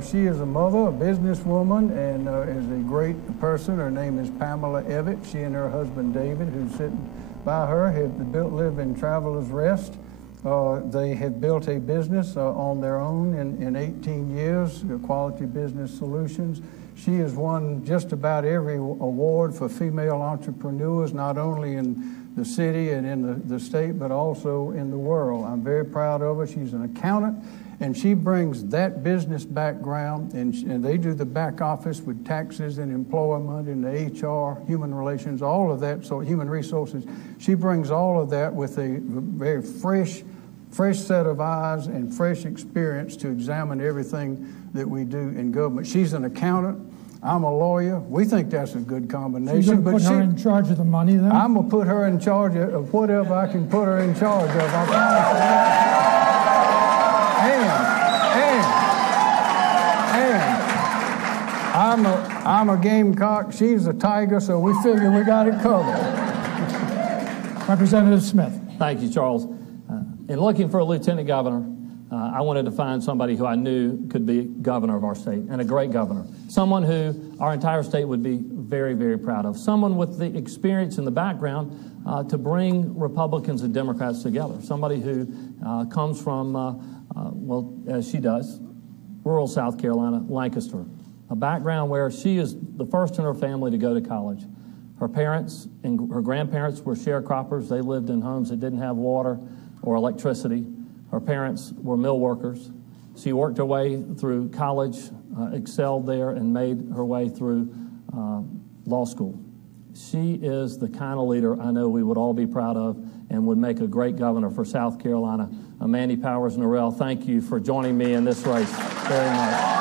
she is a mother, a businesswoman, and is a great person. Her name is Pamela Evett. She and her husband, David, who's sitting by her, live in Travelers Rest. They have built a business on their own in 18 years, Quality Business Solutions. She has won just about every award for female entrepreneurs, not only in the city and in the state, but also in the world. I'm very proud of her. She's an accountant, and she brings that business background, and they do the back office with taxes and employment and the HR, human relations, all of that, so human resources. She brings all of that with a very fresh fresh set of eyes and fresh experience to examine everything that we do in government. She's an accountant. I'm a lawyer. We think that's a good combination. So you're going to put her in charge of the money then? I'm going to put her in charge of whatever I can put her in charge of. I promise. I'm a gamecock. She's a tiger, so we figure we got it covered. Representative Smith. Thank you, Charles. In looking for a lieutenant governor, I wanted to find somebody who I knew could be governor of our state, and a great governor. Someone who our entire state would be very, very proud of. Someone with the experience and the background to bring Republicans and Democrats together. Somebody who comes from, well, as she does, rural South Carolina, Lancaster. A background where she is the first in her family to go to college. Her parents and her grandparents were sharecroppers. They lived in homes that didn't have water or electricity. Her parents were mill workers. She worked her way through college, excelled there, and made her way through law school. She is the kind of leader I know we would all be proud of and would make a great governor for South Carolina. Mandy Powers Norrell, thank you for joining me in this race very much.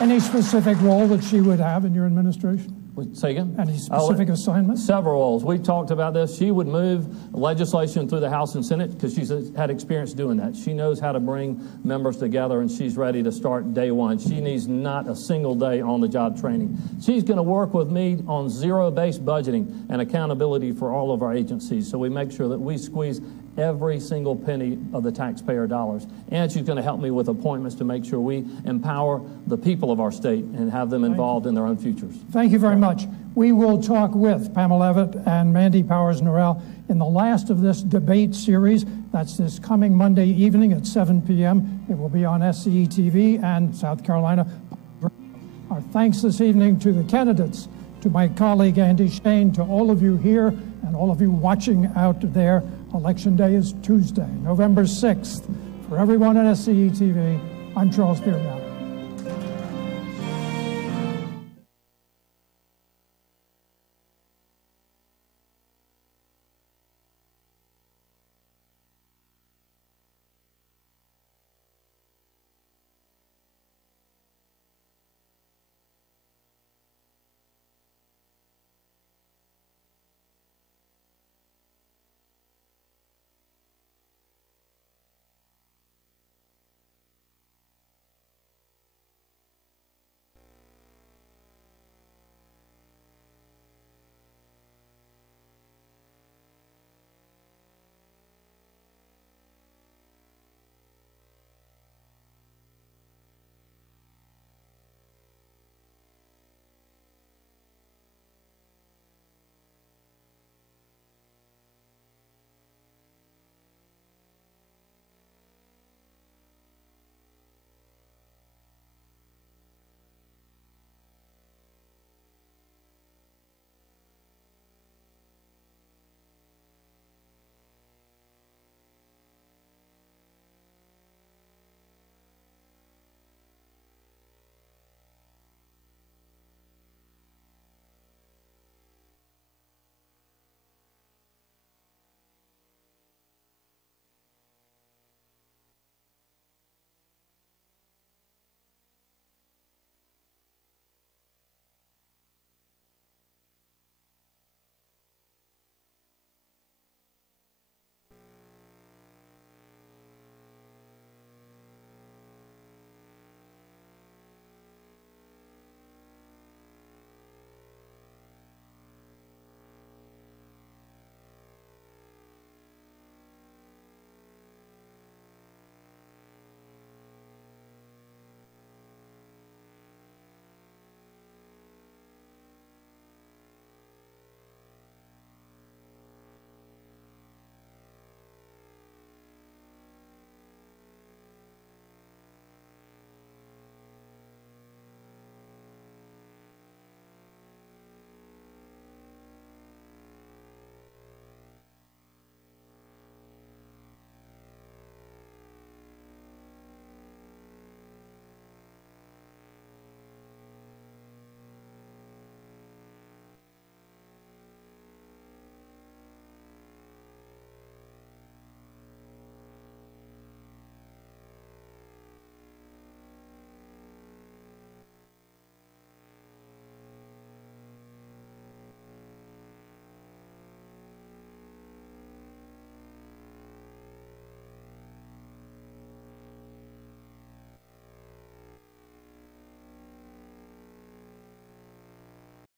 Any specific role that she would have in your administration? Say again? Any specific assignment? Several roles. We talked about this. She would move legislation through the House and Senate because she's had experience doing that. She knows how to bring members together, and she's ready to start day one. She needs not a single day on-the-job training. She's going to work with me on zero-based budgeting and accountability for all of our agencies, so we make sure that we squeeze every single penny of the taxpayer dollars. And she's going to help me with appointments to make sure we empower the people of our state and have them involved in their own futures. Thank you very much. We will talk with Pamela Evett and Mandy Powers Norrell in the last of this debate series. That's this coming Monday evening at 7 p.m. It will be on SCETV and South Carolina. Our thanks this evening to the candidates, to my colleague Andy Shane, to all of you here and all of you watching out there. Election Day is Tuesday, November 6th. For everyone at SCETV, I'm Charles Beer.